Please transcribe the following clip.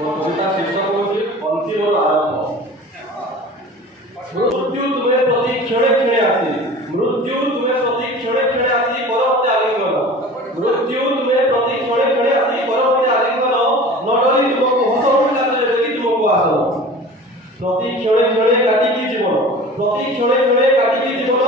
কবিতা শীর্ষক হচ্ছে অন্তিমর আরম্ভ। মৃত্যু তুমে প্রতি ক্ষণে ক্ষণে আসি, মৃত্যু তুমে প্রতি ক্ষণে ক্ষণে আসি পরবর্তী আলিঙ্গন, মৃত্যু তুমে প্রতি ক্ষণে ক্ষণে আসি পরবর্তী আলিঙ্গন, নডলি তুমকু হস উল্লাসে ডেলি তুমকু আসন। প্রতি ক্ষণে ক্ষণে কাটিকি জীবন, প্রতি ক্ষণে ক্ষণে কাটিকি জীবন